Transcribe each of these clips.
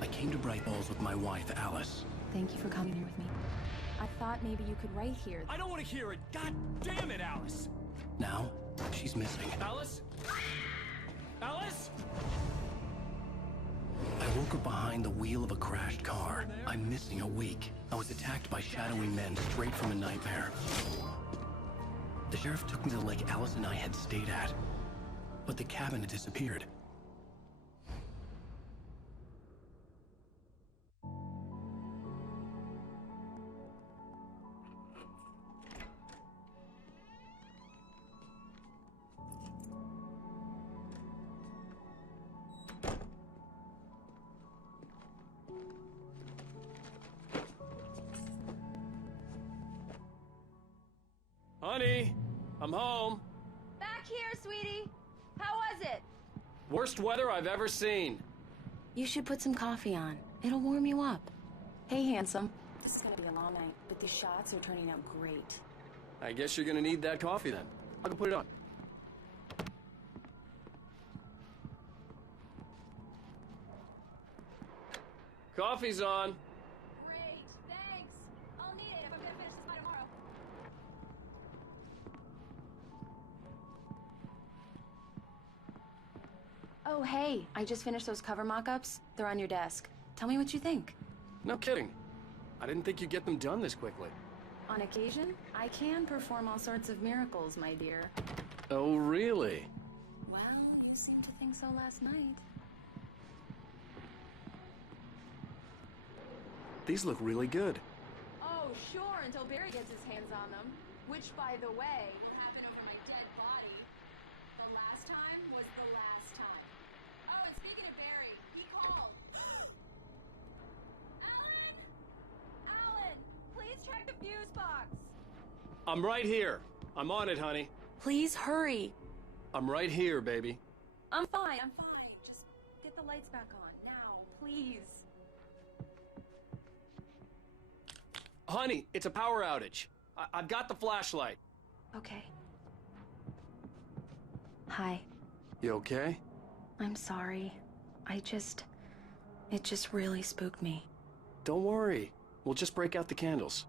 I came to Bright Falls with my wife, Alice. Thank you for coming here with me. I thought maybe you could write here. I don't want to hear it! God damn it, Alice! Now, she's missing. Alice? Alice? I woke up behind the wheel of a crashed car. I'm missing a week. I was attacked by shadowy men straight from a nightmare. The sheriff took me to the lake Alice and I had stayed at, but the cabin had disappeared. Honey, I'm home. Back here, sweetie. How was it? Worst weather I've ever seen. You should put some coffee on. It'll warm you up. Hey, handsome. This is gonna be a long night, but these shots are turning out great. I guess you're gonna need that coffee then. I'll go put it on. Coffee's on. Great, thanks. I'll need it if I'm gonna finish this by tomorrow. Oh, hey, I just finished those cover mock-ups. They're on your desk. Tell me what you think. No kidding. I didn't think you'd get them done this quickly. On occasion, I can perform all sorts of miracles, my dear. Oh, really? Well, you seemed to think so last night. These look really good. Oh, sure, until Barry gets his hands on them. Which, by the way, happened over my dead body. The last time was the last time. Oh, and speaking of Barry, he called. Alan! Alan! Please check the fuse box! I'm right here. I'm on it, honey. Please hurry. I'm right here, baby. I'm fine. Just get the lights back on, now, please. Honey, it's a power outage. I've got the flashlight. Okay. Hi. You okay? I'm sorry. It just really spooked me. Don't worry. We'll just break out the candles.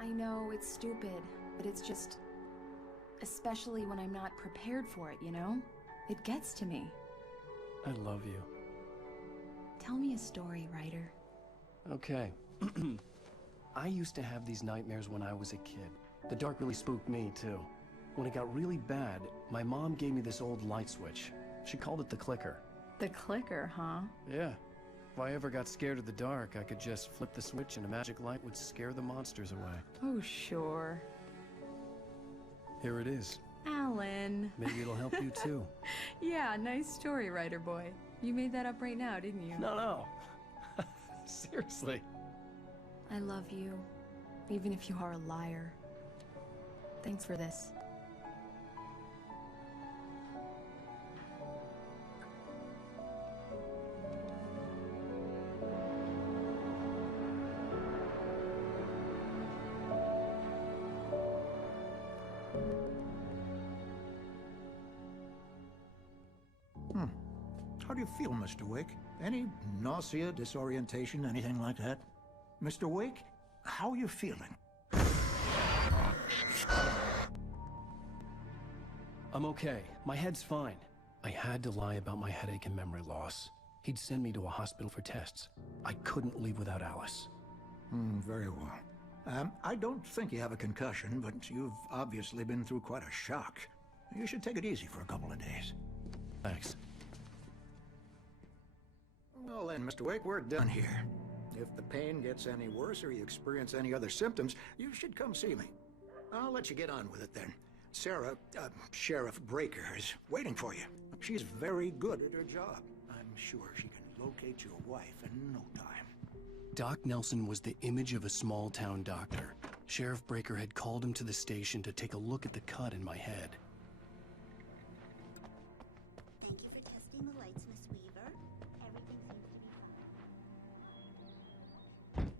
I know it's stupid, but it's just... especially when I'm not prepared for it, you know? It gets to me. I love you. Tell me a story, writer. Okay. I used to have these nightmares when I was a kid. The dark really spooked me, too. When it got really bad, my mom gave me this old light switch. She called it the clicker. The clicker, huh? Yeah. If I ever got scared of the dark, I could just flip the switch and a magic light would scare the monsters away. Oh, sure. Here it is. Alan. Maybe it'll help you, too. Yeah, nice story, writer boy. You made that up right now, didn't you? No. Seriously. I love you, even if you are a liar. Thanks for this. How do you feel, Mr. Wake? Any nausea, disorientation, anything like that? Mr. Wake, how are you feeling? I'm okay. My head's fine. I had to lie about my headache and memory loss. He'd send me to a hospital for tests. I couldn't leave without Alice. Very well. I don't think you have a concussion, but you've obviously been through quite a shock. You should take it easy for a couple of days. Thanks. Well then, Mr. Wake, we're done here. If the pain gets any worse or you experience any other symptoms, you should come see me. I'll let you get on with it then. Sarah, Sheriff Breaker, is waiting for you. She's very good at her job. I'm sure she can locate your wife in no time. Doc Nelson was the image of a small-town doctor. Sheriff Breaker had called him to the station to take a look at the cut in my head. Thank you for testing the lights, Miss Weaver. Everything seems to be fine.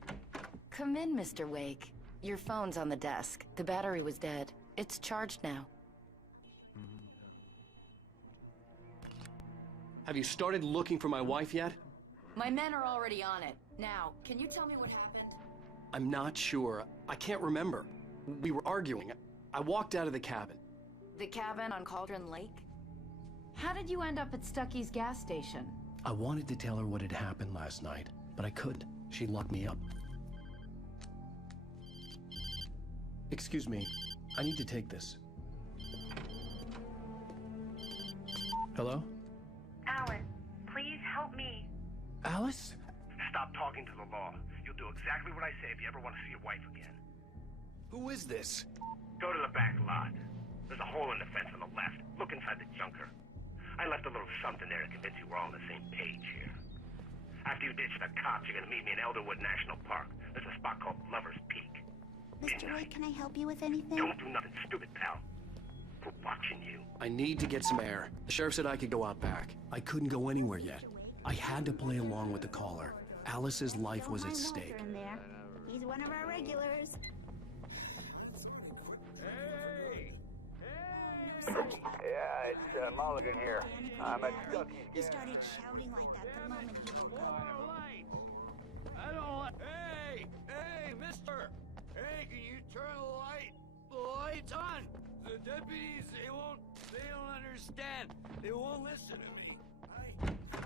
Come in, Mr. Wake. Your phone's on the desk. The battery was dead. It's charged now. Have you started looking for my wife yet? My men are already on it. Now, can you tell me what happened? I'm not sure. I can't remember. We were arguing. I walked out of the cabin. The cabin on Cauldron Lake? How did you end up at Stucky's gas station? I wanted to tell her what had happened last night, but I couldn't. She locked me up. Excuse me. I need to take this. Hello? Alan, please help me. Alice? Stop talking to the law. You'll do exactly what I say if you ever want to see your wife again. Who is this? Go to the back lot. There's a hole in the fence on the left. Look inside the junker. I left a little something there to convince you we're all on the same page here. After you ditch the cops, you're gonna meet me in Elderwood National Park. There's a spot called Lover's Peak. Mr. Wake, can I help you with anything? Don't do nothing stupid, pal. We're watching you. I need to get some air. The sheriff said I could go out back. I couldn't go anywhere yet. I had to play along with the caller. Alice's life was at stake. In there. He's one of our regulars. Hey! Yeah, it's Mulligan here. I'm at Stucky's. He started shouting like that the moment he woke up. I don't like... Hey, mister! Hey, can you turn the lights on? The deputies, they don't understand. They won't listen to me.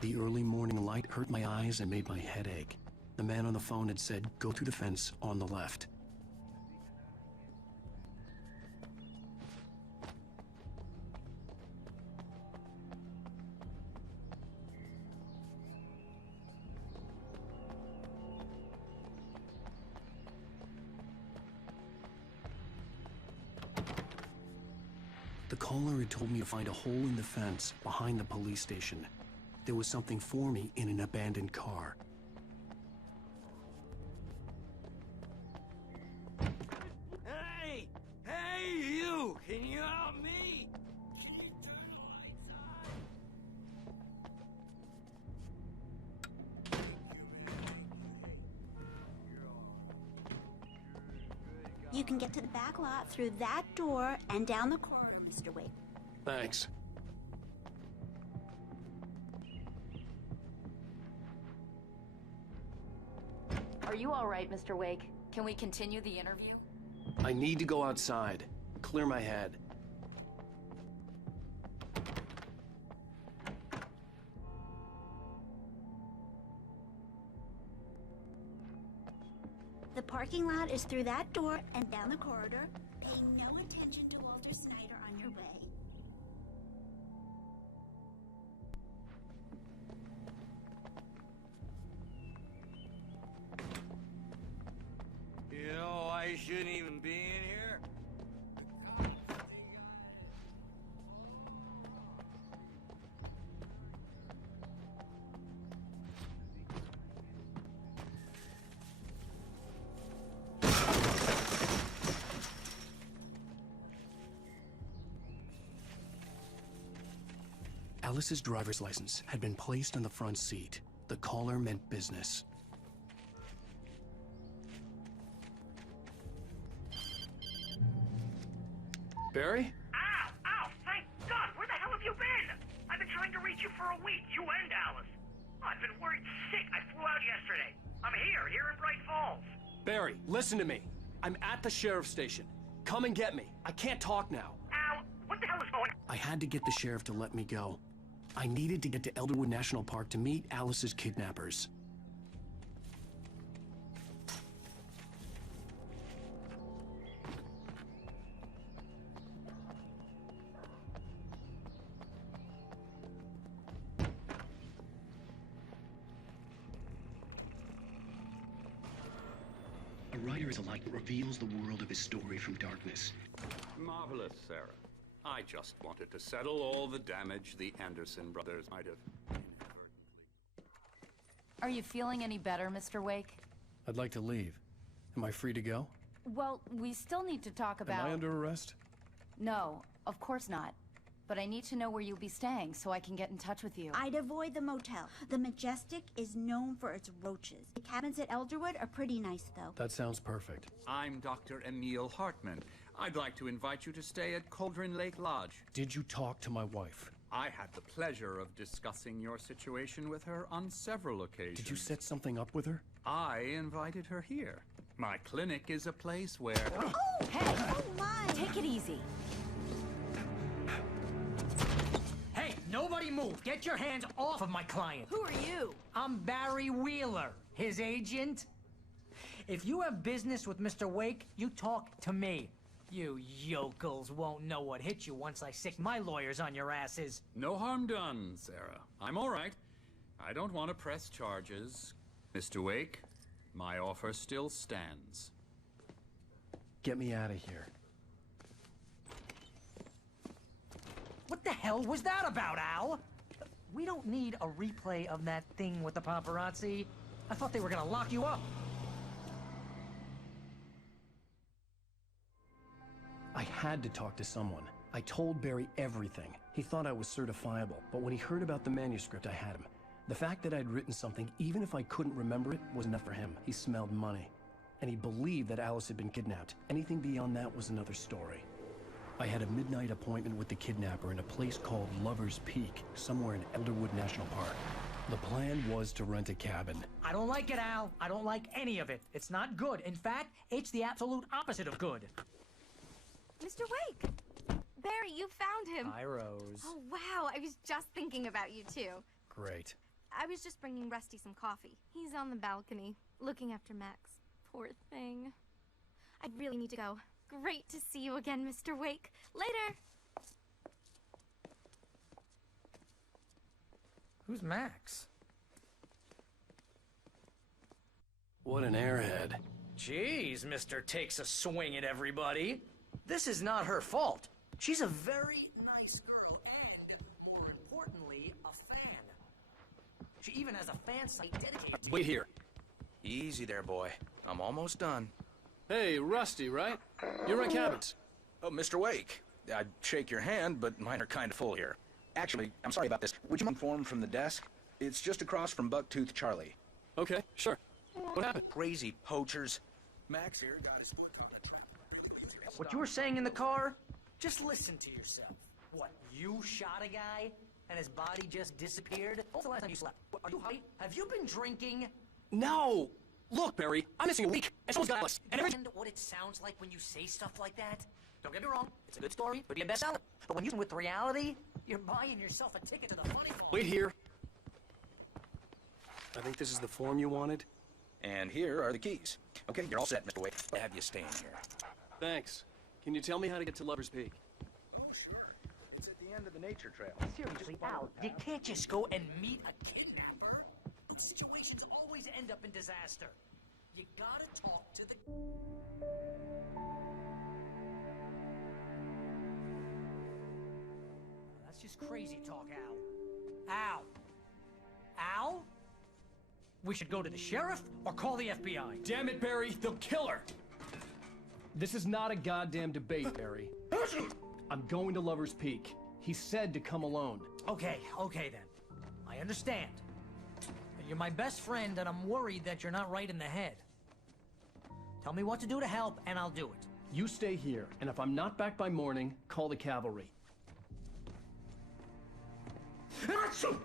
The early morning light hurt my eyes and made my head ache. The man on the phone had said, go through the fence on the left. The caller had told me to find a hole in the fence behind the police station. There was something for me in an abandoned car. Hey! Hey, you! Can you help me? Can you turn the lights on? You can get to the back lot through that door and down the corridor, Mr. Wake. Thanks. Are you all right, Mr. Wake? Can we continue the interview? I need to go outside. Clear my head. The parking lot is through that door and down the corridor. Pay no attention to Walter Snyder on your way. You know, I shouldn't even be in here. Alice's driver's license had been placed on the front seat. The caller meant business. Barry? Ow! Ow! Thank God! Where the hell have you been? I've been trying to reach you for a week, you and Alice. I've been worried sick. I flew out yesterday. I'm here in Bright Falls. Barry, listen to me. I'm at the sheriff's station. Come and get me. I can't talk now. Al, what the hell is going on? I had to get the sheriff to let me go. I needed to get to Elderwood National Park to meet Alice's kidnappers. A writer is a light that reveals the world of his story from darkness. Marvelous, Sarah. I just wanted to settle all the damage the Anderson brothers might have inadvertently. Are you feeling any better, Mr. Wake? I'd like to leave. Am I free to go? Well, we still need to talk about... Am I under arrest? No, of course not. But I need to know where you'll be staying so I can get in touch with you. I'd avoid the motel. The Majestic is known for its roaches. The cabins at Elderwood are pretty nice, though. That sounds perfect. I'm Dr. Emil Hartman. I'd like to invite you to stay at Cauldron Lake Lodge. Did you talk to my wife? I had the pleasure of discussing your situation with her on several occasions. Did you set something up with her? I invited her here. My clinic is a place where... Oh, hey! Oh, my! Take it easy. Hey, nobody move! Get your hands off of my client! Who are you? I'm Barry Wheeler, his agent. If you have business with Mr. Wake, you talk to me. You yokels won't know what hit you once I sick my lawyers on your asses. No harm done, Sarah. I'm all right. I don't want to press charges. Mr. Wake, my offer still stands. Get me out of here. What the hell was that about, Al? We don't need a replay of that thing with the paparazzi. I thought they were gonna lock you up. I had to talk to someone. I told Barry everything. He thought I was certifiable, but when he heard about the manuscript, I had him. The fact that I'd written something, even if I couldn't remember it, was enough for him. He smelled money. And he believed that Alice had been kidnapped. Anything beyond that was another story. I had a midnight appointment with the kidnapper in a place called Lover's Peak, somewhere in Elderwood National Park. The plan was to rent a cabin. I don't like it, Al. I don't like any of it. It's not good. In fact, it's the absolute opposite of good. Mr. Wake! Barry, you found him! Hi, Rose. Oh, wow, I was just thinking about you, too. Great. I was just bringing Rusty some coffee. He's on the balcony, looking after Max. Poor thing. I really need to go. Great to see you again, Mr. Wake. Later! Who's Max? What an airhead. Jeez, Mr. Takes a swing at everybody. This is not her fault. She's a very nice girl and, more importantly, a fan. She even has a fan site dedicated to... Wait here. Easy there, boy. I'm almost done. Hey, Rusty, right? You rent cabins. Oh, Mr. Wake. I'd shake your hand, but mine are kind of full here. Actually, I'm sorry about this. Would you mind form from the desk? It's just across from Bucktooth Charlie. Okay, sure. What happened? Crazy poachers. Max here got his foot on it. What you were saying in the car? Just listen to yourself. What, you shot a guy and his body just disappeared? When was the last time you slept? What, are you high? Have you been drinking? No! Look, Barry, I'm missing a week, and someone's got Alice. And what it sounds like when you say stuff like that? Don't get me wrong, it's a good story, could be a bestseller. But when you're with reality, you're buying yourself a ticket to the funny farm. Wait here. I think this is the form you wanted. And here are the keys. Okay, you're all set, Mr. Wake. I'll have you staying here. Thanks. Can you tell me how to get to Lover's Peak? Oh, sure. It's at the end of the nature trail. Seriously, Al, you can't just go and meet a kidnapper. Situations always end up in disaster. You gotta talk to the... That's just crazy talk, Al. Al! Al? We should go to the sheriff or call the FBI. Damn it, Barry, they'll kill her! This is not a goddamn debate, Barry. I'm going to Lover's Peak. He said to come alone. Okay then. I understand. You're my best friend, and I'm worried that you're not right in the head. Tell me what to do to help, and I'll do it. You stay here, and if I'm not back by morning, call the cavalry. Achoo!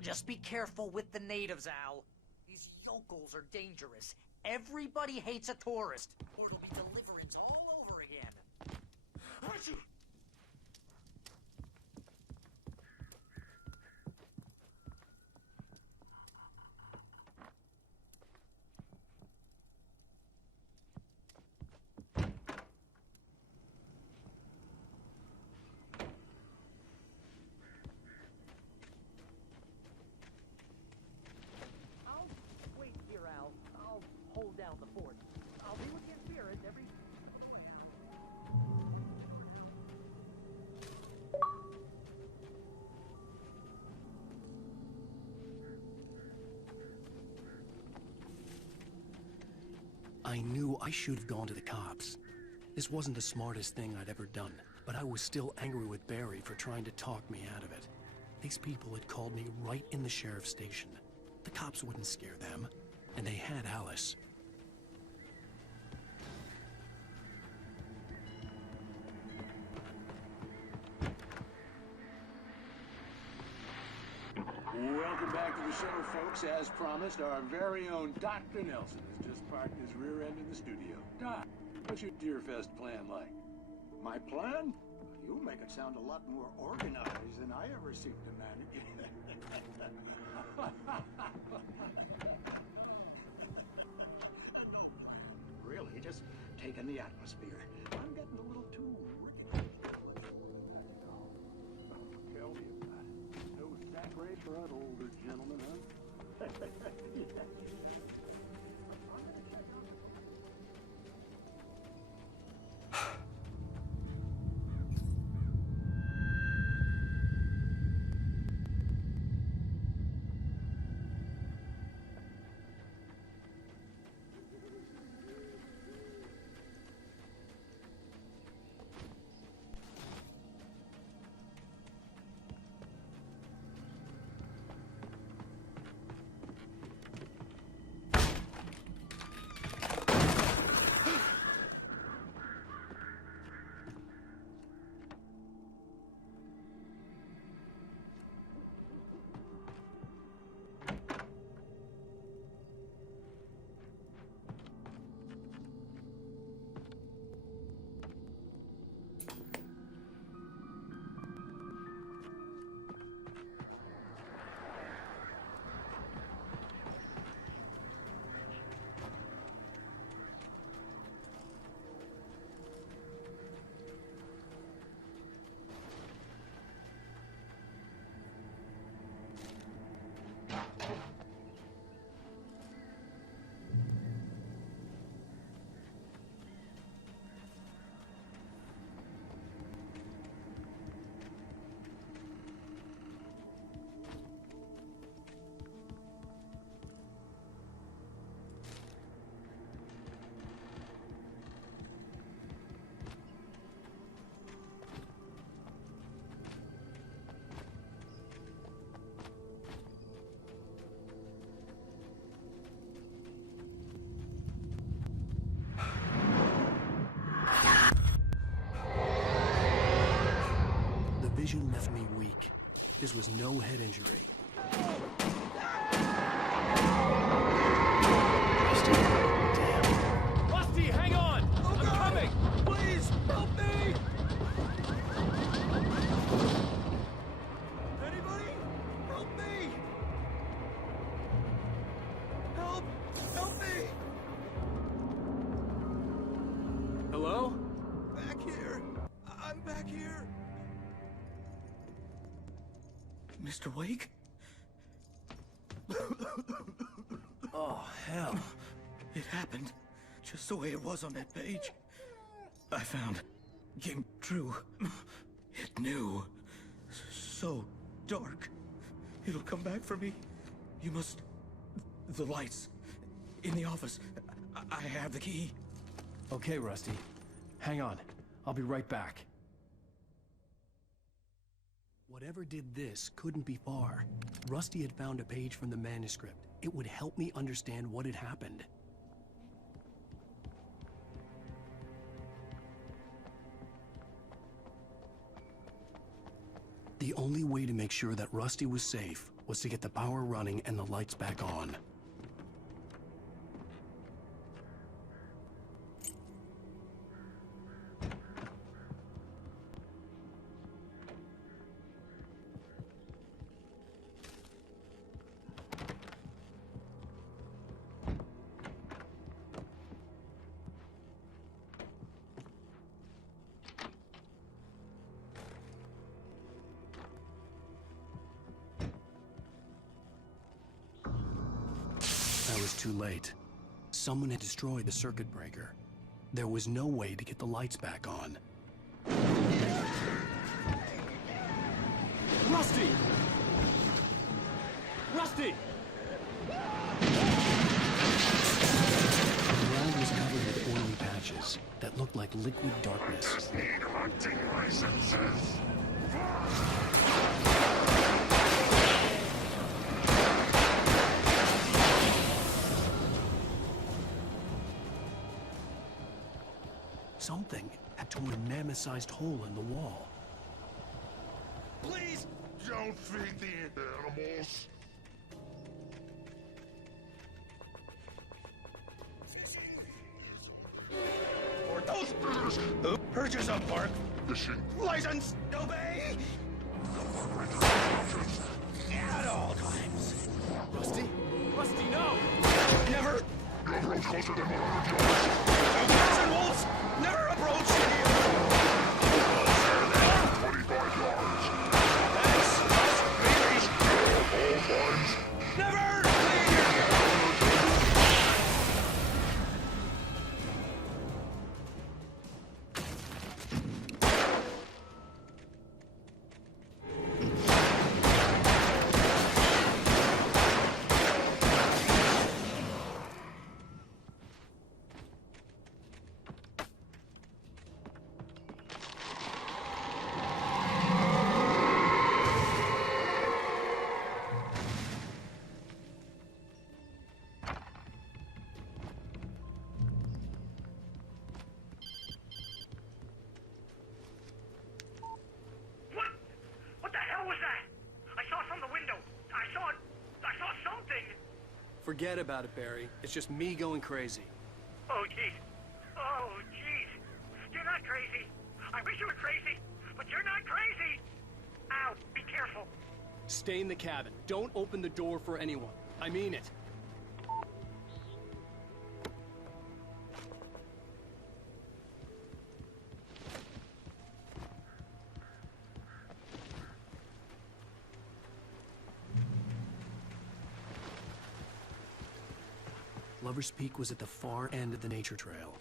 Just be careful with the natives, Al. These yokels are dangerous. Everybody hates a tourist, or it'll be deliverance all over again. Achoo! Hold down the fort. I'll be with you in spirit every way out. I knew I should have gone to the cops. This wasn't the smartest thing I'd ever done, but I was still angry with Barry for trying to talk me out of it. These people had called me right in the sheriff's station. The cops wouldn't scare them, and they had Alice. Welcome back to the show, folks. As promised, our very own Dr. Nelson has just parked his rear end in the studio. Doc, what's your Deerfest plan like? My plan? You make it sound a lot more organized than I ever seem to manage. Really, just taking the atmosphere. I'm getting a little too rickety. Tell me about it. No sack race for an older gentleman, huh? Yeah. Vision left me weak. This was no head injury. Rusty, hang on! I'm coming! Please, help me! Anybody? Help me! Help! Help me! Hello? Back here! I'm back here! Mr. Wake? Oh, hell. It happened just the way it was on that page. I found came true. It knew. So dark. It'll come back for me. You must... The lights. In the office. I have the key. Okay, Rusty. Hang on. I'll be right back. Whatever did this couldn't be far. Rusty had found a page from the manuscript. It would help me understand what had happened. The only way to make sure that Rusty was safe was to get the power running and the lights back on. I was too late. Someone had destroyed the circuit breaker. There was no way to get the lights back on. Rusty! Rusty! The ground was covered with oily patches that looked like liquid darkness. Need hunting licenses. Something had torn a mammoth-sized hole in the wall. Please don't feed the animals. Fishing. Who purchase a park Fishing. license? Obey! At all times. Rusty? Rusty, no! Never. You approach closer than 100 yards. 2,000 wolves never approach here. 25 yards. That's All fines. never. What the hell was that? I saw it from the window. I saw something. Forget about it, Barry. It's just me going crazy. Oh, jeez. Oh, jeez. You're not crazy. I wish you were crazy, but you're not crazy. Ow, be careful. Stay in the cabin. Don't open the door for anyone. I mean it. Lover's Peak was at the far end of the nature trail.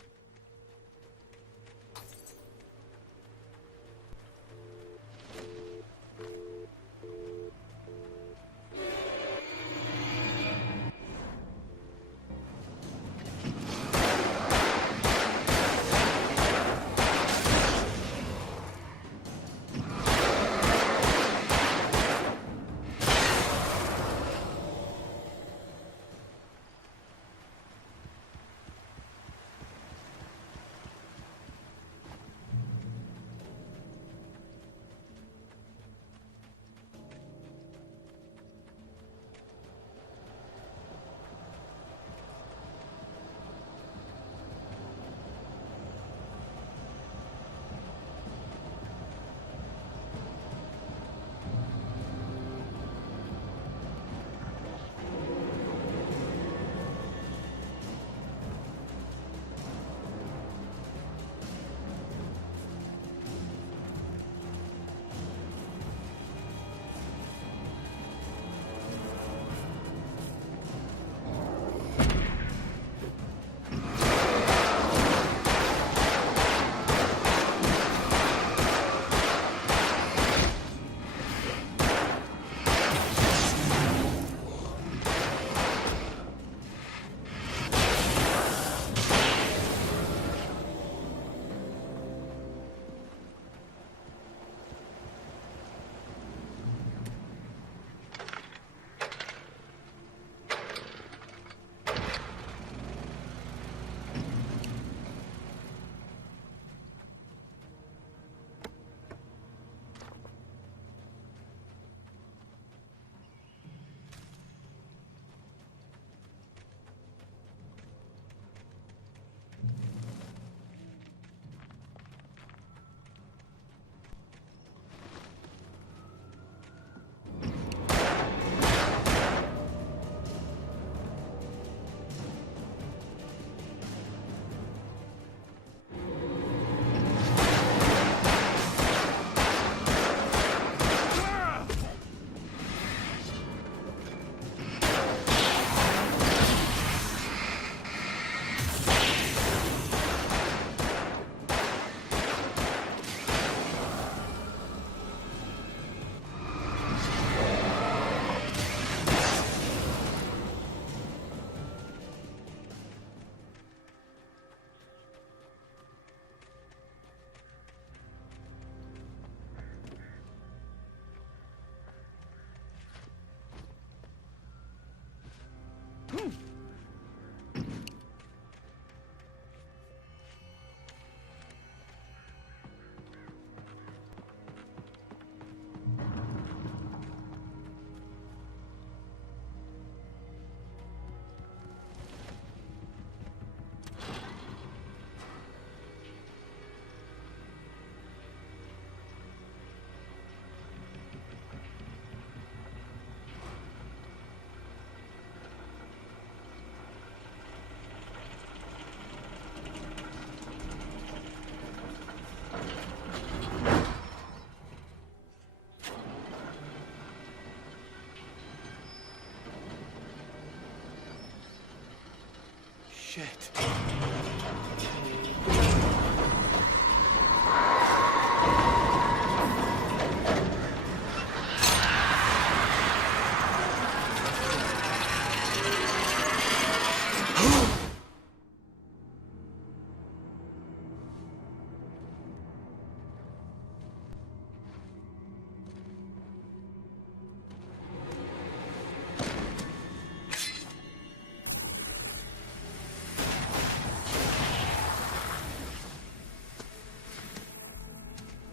Shit.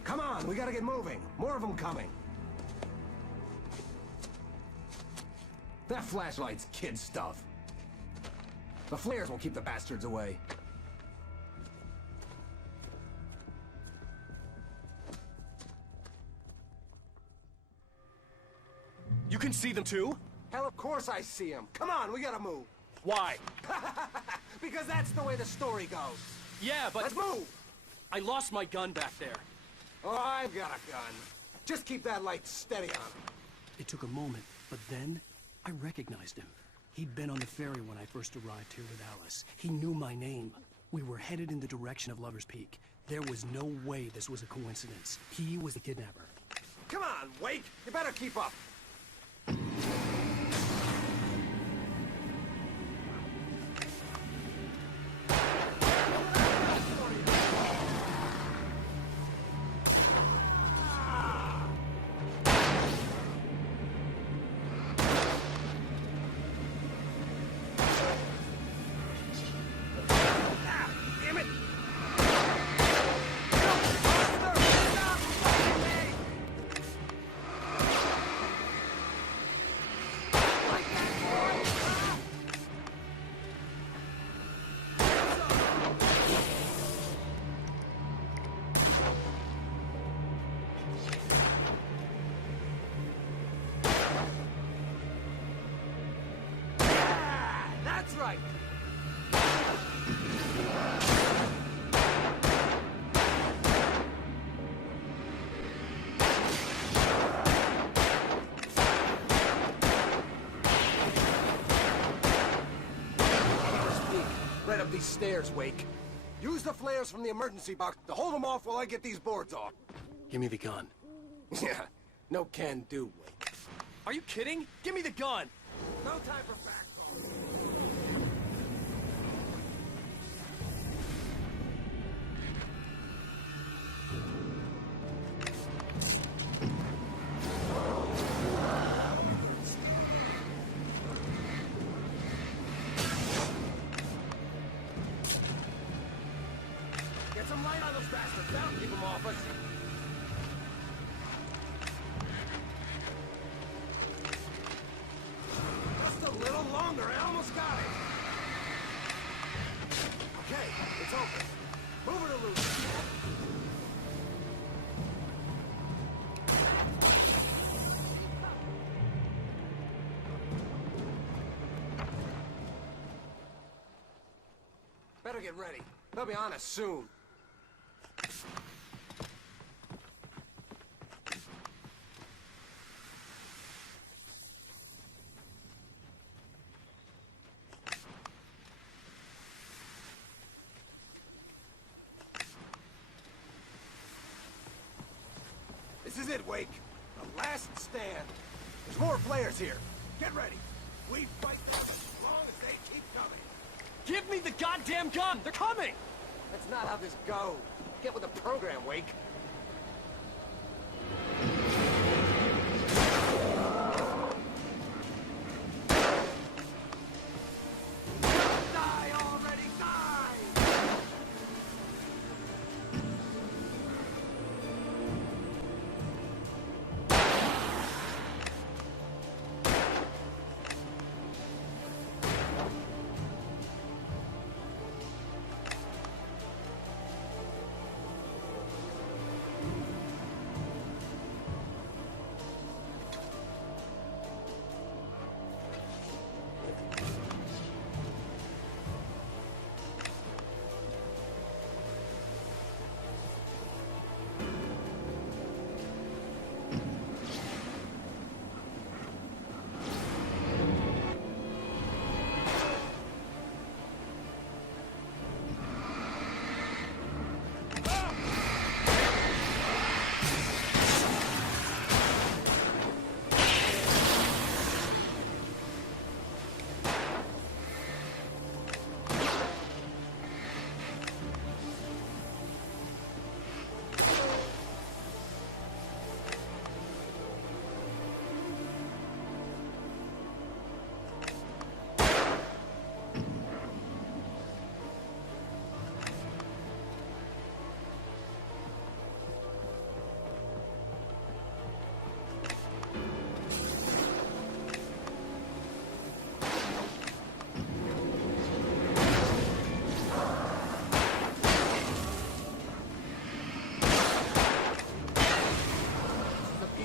Come on, we gotta get moving. More of them coming. That flashlight's kid stuff. The flares will keep the bastards away. You can see them too? Hell, of course I see them. Come on, we gotta move. Why? Because that's the way the story goes. Yeah, but... Let's move! I lost my gun back there. Oh, I've got a gun. Just keep that light steady on him. It took a moment, but then I recognized him. He'd been on the ferry when I first arrived here with Alice. He knew my name. We were headed in the direction of Lover's Peak. There was no way this was a coincidence. He was the kidnapper. Come on, Wake! You better keep up. That's right! Right up these stairs, Wake. Use the flares from the emergency box to hold them off while I get these boards off. Give me the gun. Yeah, no can do, Wake. Are you kidding? Give me the gun! No time for back. Get some light on those bastards. That'll keep them off us. Just a little longer. I almost got it. Okay, it's open. Move it or lose it. Better get ready. They'll be on us soon. This is it, Wake. The last stand. There's more players here. Get ready. We fight them as long as they keep coming. Give me the goddamn gun! They're coming! That's not how this goes. Get with the program, Wake. Die already, die!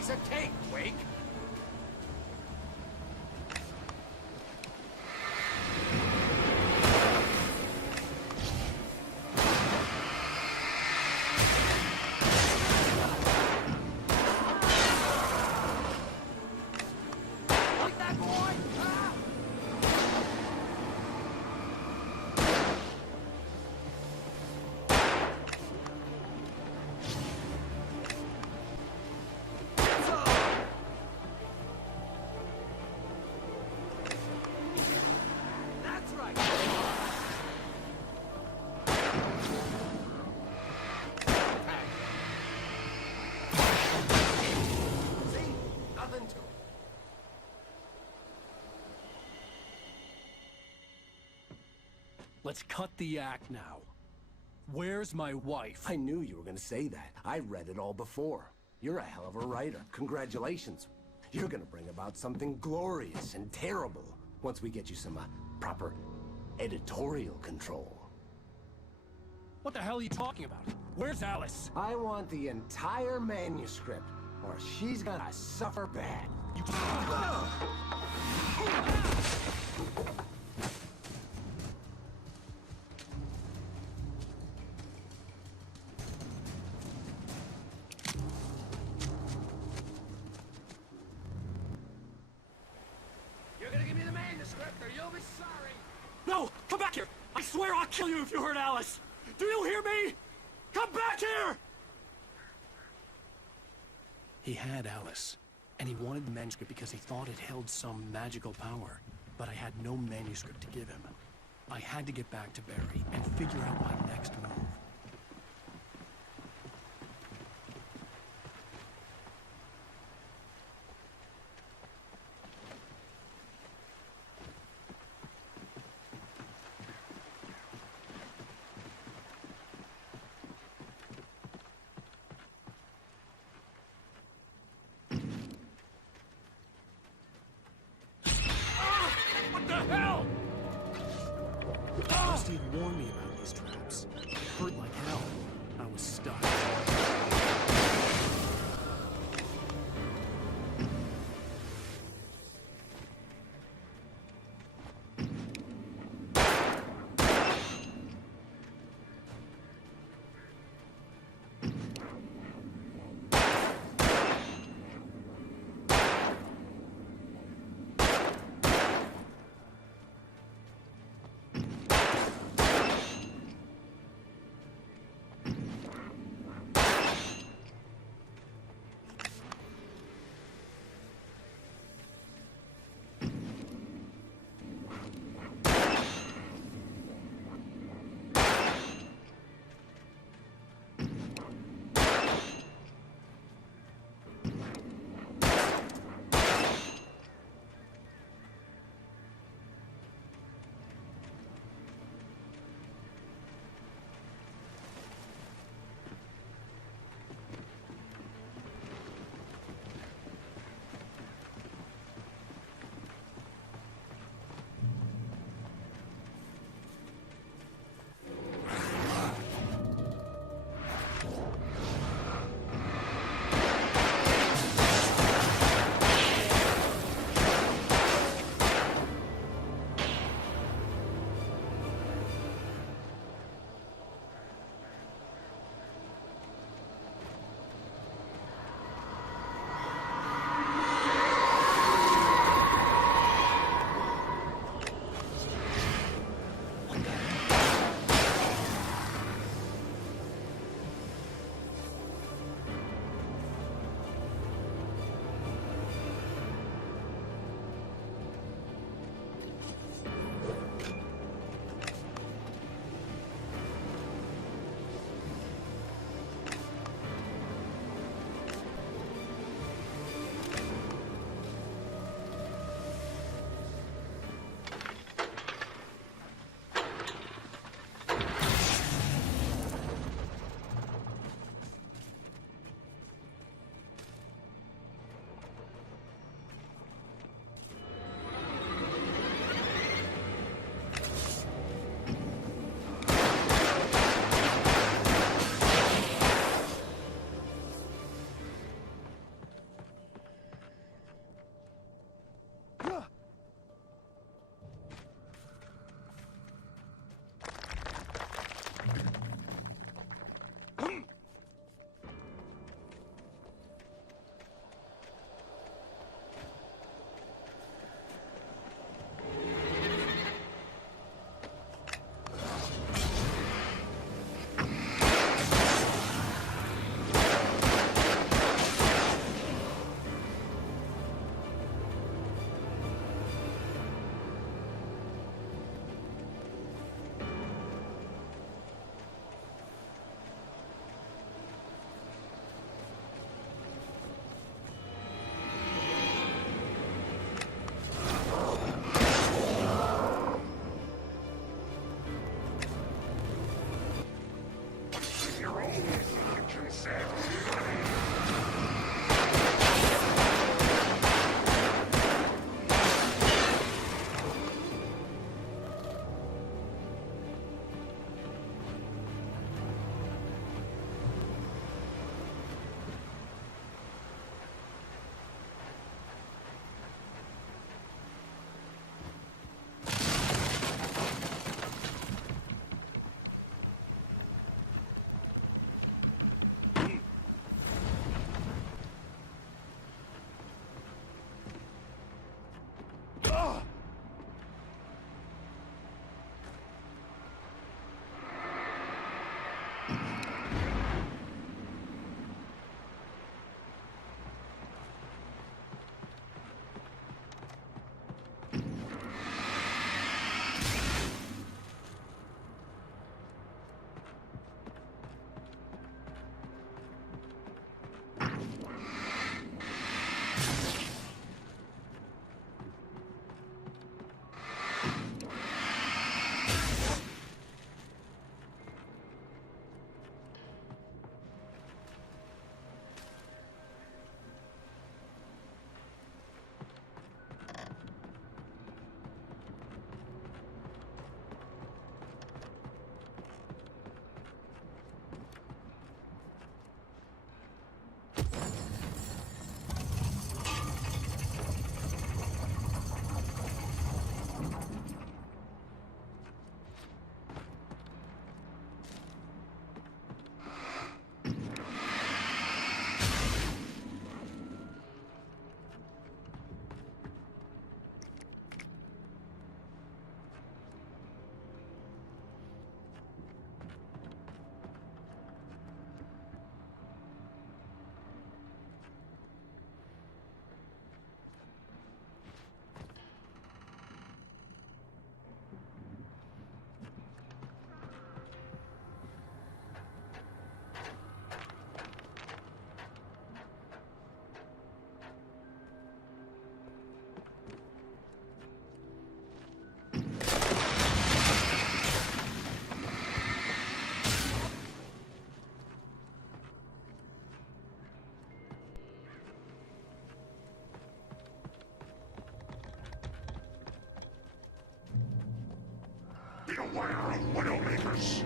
piece of cake, Wake. Like that, boy? Ah! That's right. See? Nothing to it. Let's cut the act now. Where's my wife? I knew you were gonna say that. I read it all before. You're a hell of a writer. Congratulations. You're gonna bring about something glorious and terrible once we get you some proper editorial control. What the hell are you talking about? Where's Alice? I want the entire manuscript, or she's gonna suffer bad. You're gonna give me the manuscript, or you'll be sorry. No! Come back here! I swear I'll kill you if you hurt Alice! Do you hear me? Come back here! He had Alice, and he wanted the manuscript because he thought it held some magical power. But I had no manuscript to give him. I had to get back to Barry and figure out my next move. What the hell? Rusty had warned me about these traps. It hurt like hell. I was stuck. Beware of Widowmakers.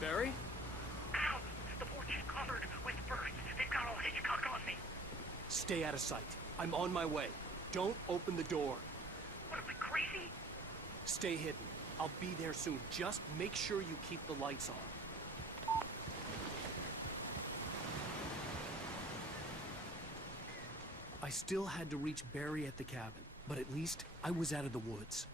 Barry? Ow! The porch is covered with birds. They've got all Hitchcock on me. Stay out of sight. I'm on my way. Don't open the door. What, am I crazy? Stay hidden. I'll be there soon. Just make sure you keep the lights on. I still had to reach Barry at the cabin, but at least I was out of the woods.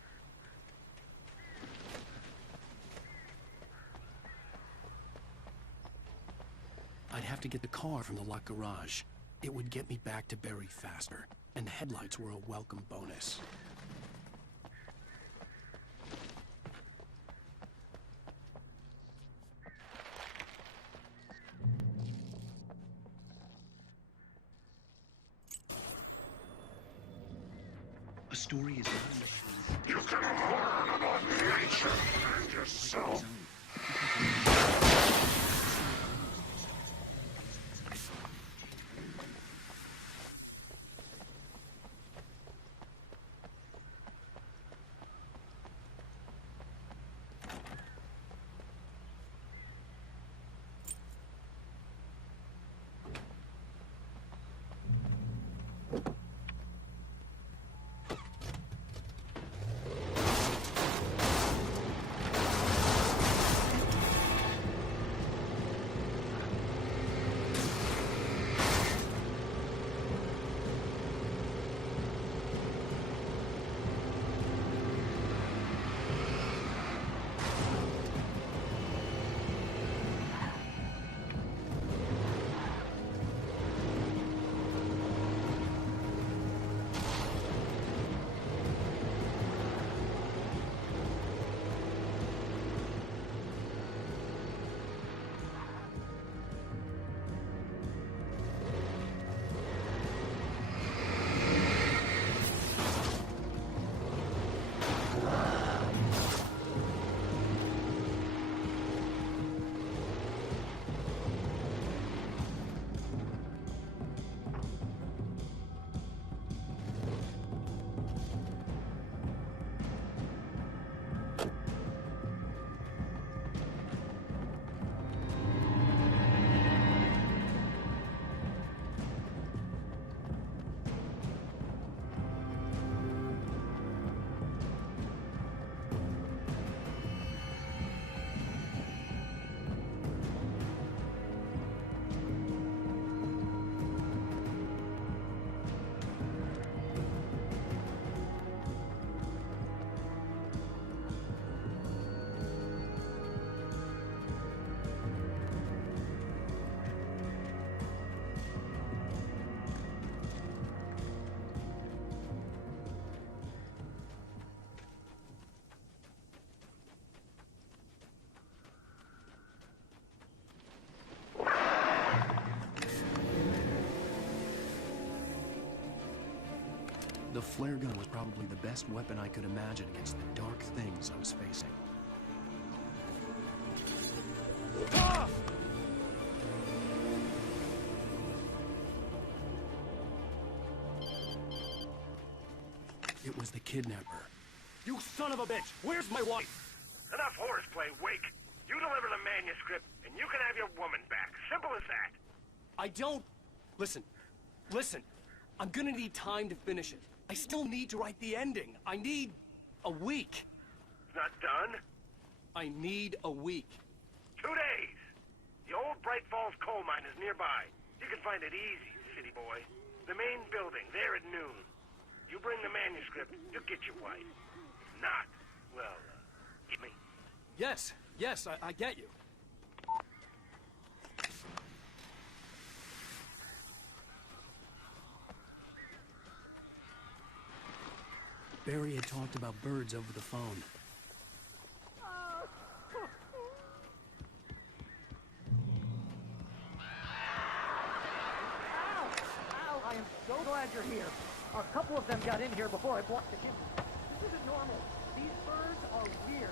I'd have to get the car from the locked garage. It would get me back to Barry faster, and the headlights were a welcome bonus. A story is You can learn about nature and yourself. The flare gun was probably the best weapon I could imagine against the dark things I was facing. Ah! It was the kidnapper. You son of a bitch! Where's my wife? Enough horseplay, Wake. You deliver the manuscript, and you can have your woman back. Simple as that. I don't... Listen. I'm gonna need time to finish it. I still need to write the ending. I need a week. Not done? I need a week. 2 days. The old Bright Falls coal mine is nearby. You can find it easy, city boy. The main building, there at noon. You bring the manuscript, you'll get your wife. If not, well, get me. Yes, I get you. Barry had talked about birds over the phone. Al, I am so glad you're here. A couple of them got in here before I blocked the kitchen. This isn't normal. These birds are weird.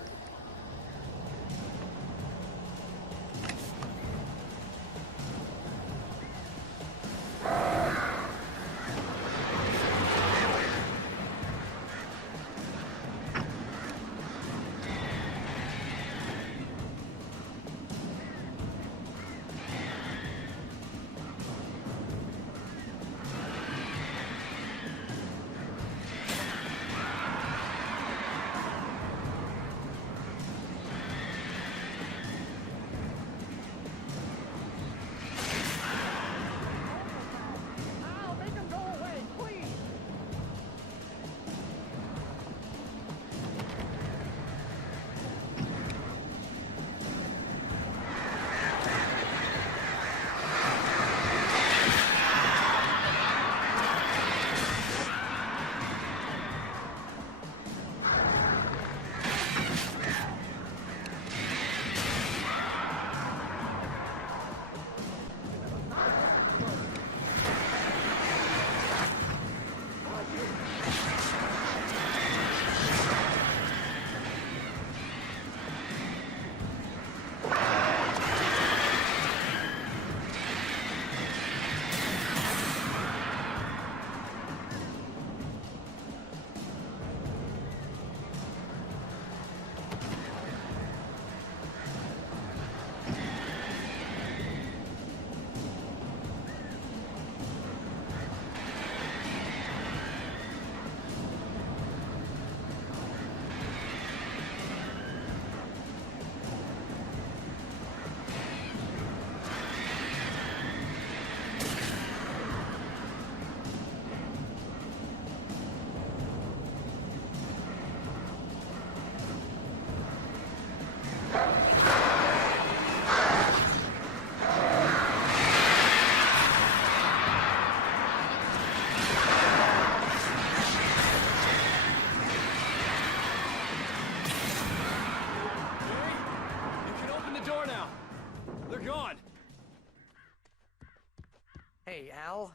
Hey, Al.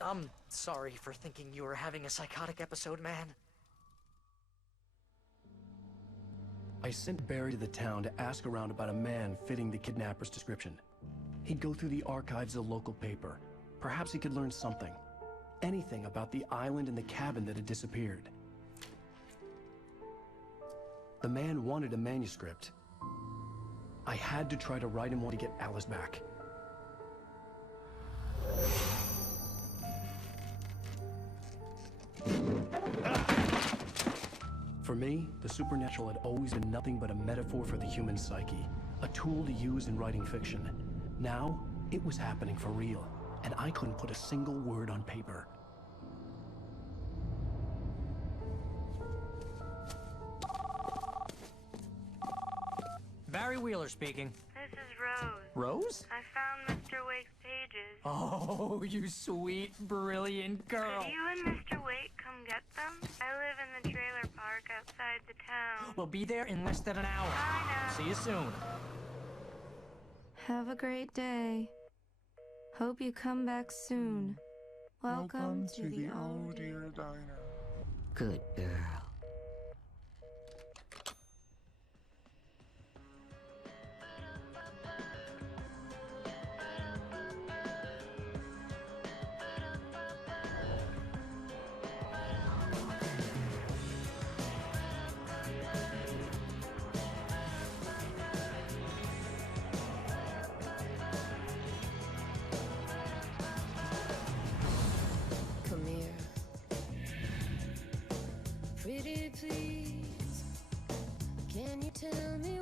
I'm sorry for thinking you were having a psychotic episode, man. I sent Barry to the town to ask around about a man fitting the kidnapper's description. He'd go through the archives of the local paper. Perhaps he could learn something. Anything about the island and the cabin that had disappeared. The man wanted a manuscript. I had to try to write him one to get Alice back. For me, the supernatural had always been nothing but a metaphor for the human psyche, a tool to use in writing fiction. Now, it was happening for real, and I couldn't put a single word on paper. Barry Wheeler speaking. This is Rose. Rose? I found Mr. Wake's pages. Oh, you sweet, brilliant girl. Could you and Mr. Wake come get them? I live in the trailer park outside the town. We'll be there in less than an hour. I know. See you soon. Have a great day. Hope you come back soon. Welcome to the Oh Dear Diner. Good girl. Come here. Pretty please, can you tell me